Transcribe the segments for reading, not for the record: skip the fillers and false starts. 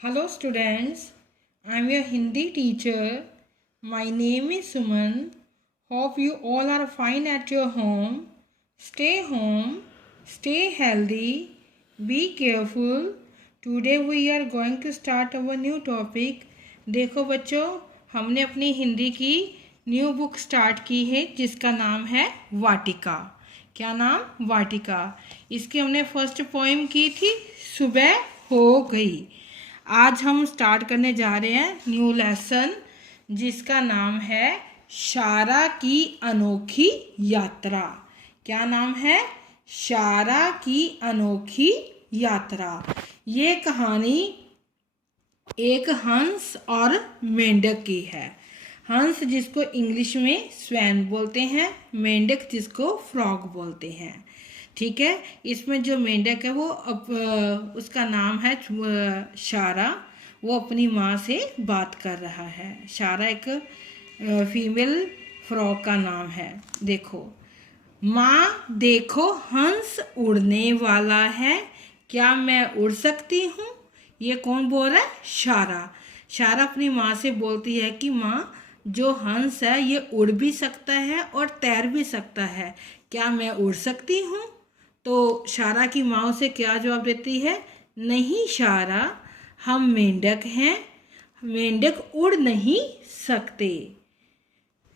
Hello students, I am your Hindi teacher. My name is Suman. Hope you all are fine at your home. Stay healthy, be careful. Today we are going to start our new topic. देखो बच्चों, हमने अपनी हिंदी की new book start की है जिसका नाम है वाटिका। क्या नाम? वाटिका। इसकी हमने फर्स्ट पोएम की थी सुबह हो गई। आज हम स्टार्ट करने जा रहे हैं न्यू लेसन जिसका नाम है शारा की अनोखी यात्रा। क्या नाम है? शारा की अनोखी यात्रा। ये कहानी एक हंस और मेंढक की है। हंस जिसको इंग्लिश में स्वैन बोलते हैं, मेंढक जिसको फ्रॉग बोलते हैं। ठीक है, इसमें जो मेंढक है वो उसका नाम है शारा। वो अपनी माँ से बात कर रहा है। शारा एक फीमेल फ्रॉग का नाम है। देखो, माँ देखो हंस उड़ने वाला है, क्या मैं उड़ सकती हूँ? ये कौन बोल रहा है? शारा। शारा अपनी माँ से बोलती है कि माँ, जो हंस है ये उड़ भी सकता है और तैर भी सकता है, क्या मैं उड़ सकती हूँ? तो शारा की माँ उसे क्या जवाब देती है? नहीं शारा, हम मेंढक हैं, मेंढक उड़ नहीं सकते।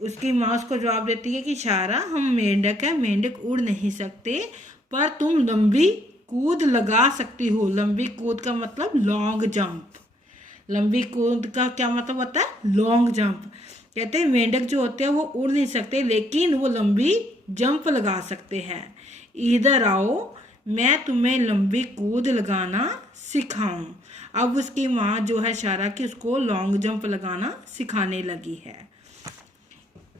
उसकी माँ उसको जवाब देती है कि शारा, हम मेंढक हैं, मेंढक उड़ नहीं सकते, पर तुम लंबी कूद लगा सकती हो। लंबी कूद का मतलब लॉन्ग जंप। लंबी कूद का क्या मतलब होता है? Long jump. कहते हैं मेंढक जो होते हैं वो उड़ नहीं सकते लेकिन वो लंबी जंप लगा सकते हैं। इधर आओ, मैं तुम्हें लंबी कूद लगाना सिखाऊं। अब उसकी माँ जो है शारा की, उसको लॉन्ग जंप लगाना सिखाने लगी है।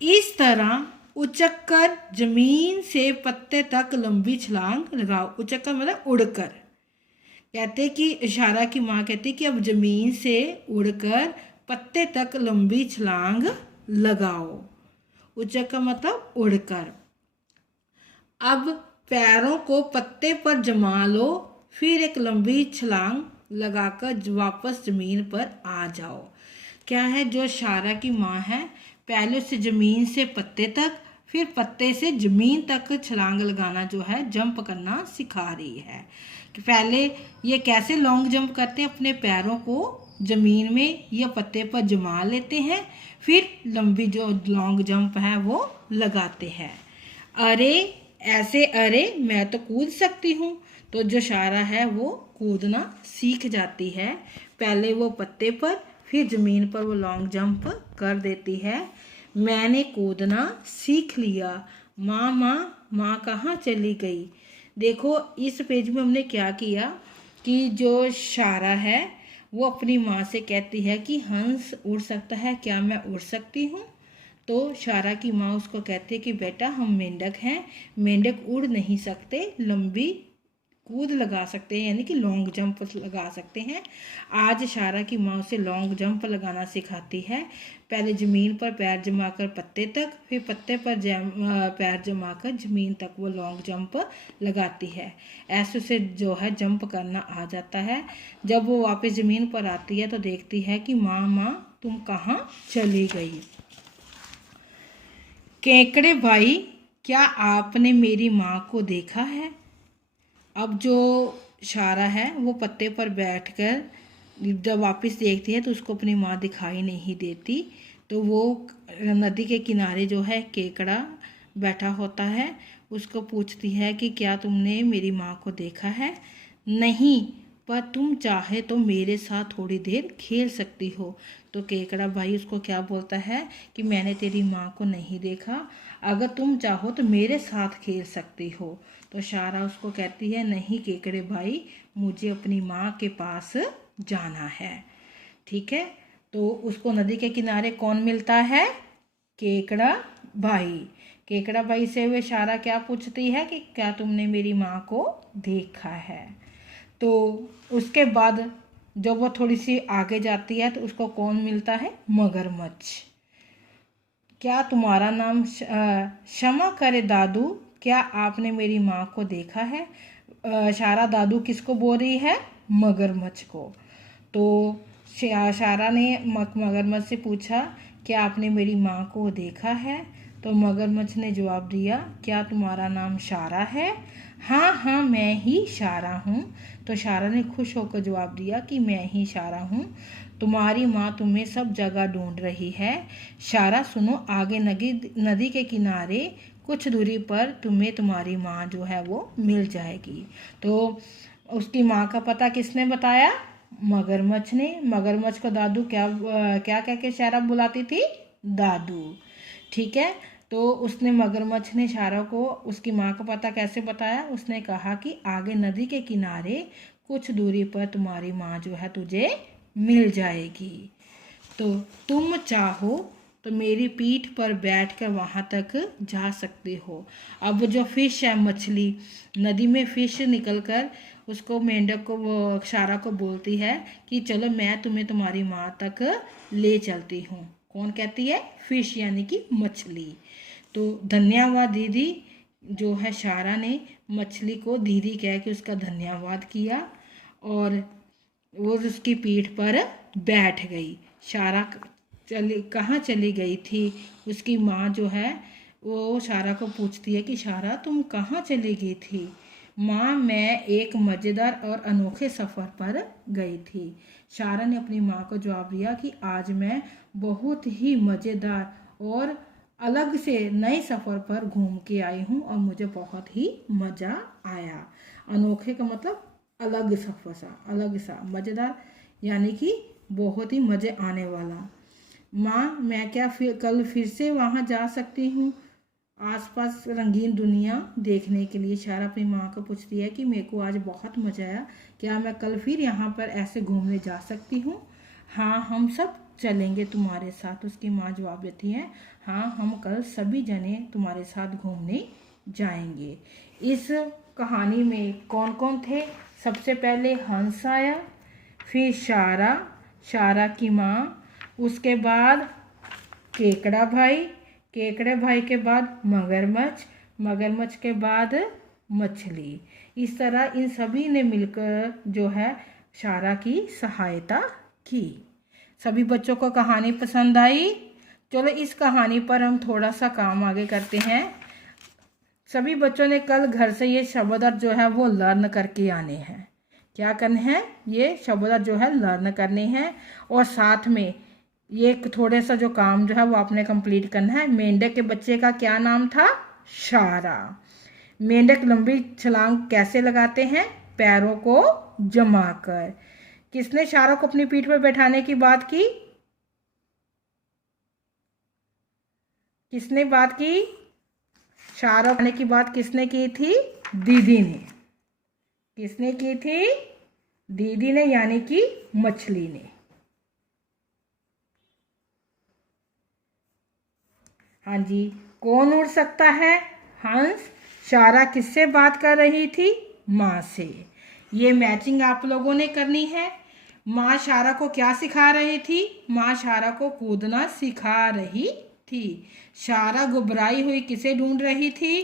इस तरह उचक कर जमीन से पत्ते तक लंबी छलांग लगाओ। उचक कर मतलब उड़कर। कहते कि इशारा की माँ कहती कि अब जमीन से उड़कर पत्ते तक लंबी छलांग लगाओ। उचक का मतलब उड़कर। अब पैरों को पत्ते पर जमा लो, फिर एक लंबी छलांग लगाकर वापस जमीन पर आ जाओ। क्या है, जो शारा की माँ है पहले से जमीन से पत्ते तक, फिर पत्ते से जमीन तक छलांग लगाना जो है, जंप करना सिखा रही है। कि पहले ये कैसे लॉन्ग जंप करते हैं, अपने पैरों को जमीन में या पत्ते पर जमा लेते हैं, फिर लंबी जो लॉन्ग जंप है वो लगाते हैं। अरे ऐसे, अरे मैं तो कूद सकती हूँ। तो जो शारा है वो कूदना सीख जाती है। पहले वो पत्ते पर, फिर ज़मीन पर वो लॉन्ग जंप कर देती है। मैंने कूदना सीख लिया। माँ माँ माँ कहाँ चली गई? देखो, इस पेज में हमने क्या किया कि जो शारा है वो अपनी माँ से कहती है कि हंस उड़ सकता है, क्या मैं उड़ सकती हूँ? तो शारा की माँ उसको कहती है कि बेटा, हम मेंढक हैं, मेंढक उड़ नहीं सकते, लंबी कूद लगा सकते हैं, यानी कि लॉन्ग जंप लगा सकते हैं। आज शारा की माँ उसे लॉन्ग जंप लगाना सिखाती है। पहले ज़मीन पर पैर जमाकर पत्ते तक, फिर पत्ते पर पैर जमाकर ज़मीन तक वो लॉन्ग जंप लगाती है। ऐसे उसे जो है जंप करना आ जाता है। जब वो वापस ज़मीन पर आती है तो देखती है कि माँ माँ तुम कहाँ चली गई? केकड़े भाई, क्या आपने मेरी माँ को देखा है? अब जो शारा है वो पत्ते पर बैठकर जब वापस देखती है तो उसको अपनी माँ दिखाई नहीं देती। तो वो नदी के किनारे जो है केकड़ा बैठा होता है, उसको पूछती है कि क्या तुमने मेरी माँ को देखा है? नहीं, पर तुम चाहे तो मेरे साथ थोड़ी देर खेल सकती हो। तो केकड़ा भाई उसको क्या बोलता है कि मैंने तेरी माँ को नहीं देखा, अगर तुम चाहो तो मेरे साथ खेल सकती हो। तो शारा उसको कहती है, नहीं केकड़े भाई, मुझे अपनी माँ के पास जाना है। ठीक है, तो उसको नदी के किनारे कौन मिलता है? केकड़ा भाई। केकड़ा भाई से वे शारा क्या पूछती है कि क्या तुमने मेरी माँ को देखा है? तो उसके बाद जब वो थोड़ी सी आगे जाती है तो उसको कौन मिलता है? मगरमच्छ। क्या तुम्हारा नाम क्षमा करे दादू, क्या आपने मेरी माँ को देखा है? शारा दादू किसको बोल रही है? मगरमच्छ को। तो शारा ने मगरमच्छ से पूछा, क्या आपने मेरी माँ को देखा है? तो मगरमच्छ ने जवाब दिया, क्या तुम्हारा नाम शारा है? हाँ हाँ, मैं ही शारा हूँ। तो शारा ने खुश होकर जवाब दिया कि मैं ही शारा हूँ, तुम्हारी माँ तुम्हें सब जगह ढूंढ रही है। शारा सुनो, आगे नदी के किनारे कुछ दूरी पर तुम्हें तुम्हारी माँ जो है वो मिल जाएगी। तो उसकी माँ का पता किसने बताया? मगरमच्छ ने। मगरमच्छ को दादू क्या क्या कह के शारा बुलाती थी? दादू। ठीक है। तो उसने मगरमच्छ ने शारा को उसकी माँ का पता कैसे बताया? उसने कहा कि आगे नदी के किनारे कुछ दूरी पर तुम्हारी माँ जो है तुझे मिल जाएगी। तो तुम चाहो तो मेरी पीठ पर बैठकर वहाँ तक जा सकते हो। अब जो फिश है, मछली, नदी में फिश निकलकर उसको मेंढक को, वो शारा को बोलती है कि चलो मैं तुम्हें तुम्हारी माँ तक ले चलती हूँ। कौन कहती है? फिश, यानी कि मछली। तो धन्यवाद दीदी, जो है शारा ने मछली को दीदी कह के उसका धन्यवाद किया और वो उसकी पीठ पर बैठ गई। शारा कहाँ चली गई थी? उसकी माँ जो है वो शारा को पूछती है कि शारा तुम कहाँ चली गई थी? माँ, मैं एक मज़ेदार और अनोखे सफ़र पर गई थी। शारा ने अपनी माँ को जवाब दिया कि आज मैं बहुत ही मज़ेदार और अलग से नए सफ़र पर घूम के आई हूँ और मुझे बहुत ही मज़ा आया। अनोखे का मतलब अलग सफ़र सा, अलग सा, मज़ेदार यानी कि बहुत ही मज़े आने वाला। माँ, मैं क्या कल फिर से वहाँ जा सकती हूँ आसपास रंगीन दुनिया देखने के लिए? शारा अपनी माँ को पूछती है कि मेरे को आज बहुत मज़ा आया, क्या मैं कल फिर यहाँ पर ऐसे घूमने जा सकती हूँ? हाँ, हम सब चलेंगे तुम्हारे साथ। उसकी माँ जवाब देती है, हाँ, हम कल सभी जने तुम्हारे साथ घूमने जाएंगे। इस कहानी में कौन कौन थे? सबसे पहले हंस आया, फिर शारा, शारा की माँ, उसके बाद केकड़ा भाई, केकड़े भाई के बाद मगरमच्छ, मगरमच्छ के बाद मछली। इस तरह इन सभी ने मिलकर जो है शारा की सहायता की। सभी बच्चों को कहानी पसंद आई? चलो इस कहानी पर हम थोड़ा सा काम आगे करते हैं। सभी बच्चों ने कल घर से ये शब्द अर्थ जो है वो लर्न करके आने हैं। क्या करने हैं? ये शब्द अर्थ जो है लर्न करने हैं और साथ में ये थोड़े सा जो काम जो है वो आपने कंप्लीट करना है। मेंढक के बच्चे का क्या नाम था? शारा। मेंढक लंबी छलांग कैसे लगाते हैं? पैरों को जमाकर। किसने शारा को अपनी पीठ पर बैठाने की बात की? किसने बात की? शारा बैठाने की बात किसने की थी? दीदी ने। किसने की थी? दीदी ने, यानी कि मछली ने। हाँ जी। कौन उड़ सकता है? हंस। शारा किससे बात कर रही थी? माँ से। ये मैचिंग आप लोगों ने करनी है। माँ शारा को क्या सिखा रही थी? माँ शारा को कूदना सिखा रही थी। शारा घबराई हुई किसे ढूंढ रही थी?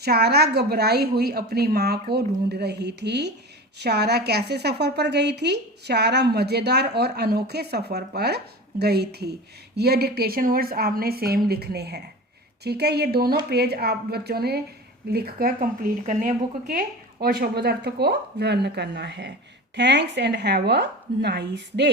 शारा घबराई हुई अपनी माँ को ढूंढ रही थी। शारा कैसे सफ़र पर गई थी? शारा मज़ेदार और अनोखे सफ़र पर गई थी। यह डिक्टेशन वर्ड्स आपने सेम लिखने हैं। ठीक है, ये दोनों पेज आप बच्चों ने लिखकर कंप्लीट करने हैं बुक के और शब्दार्थ को लर्न करना है। Thanks and have a nice day.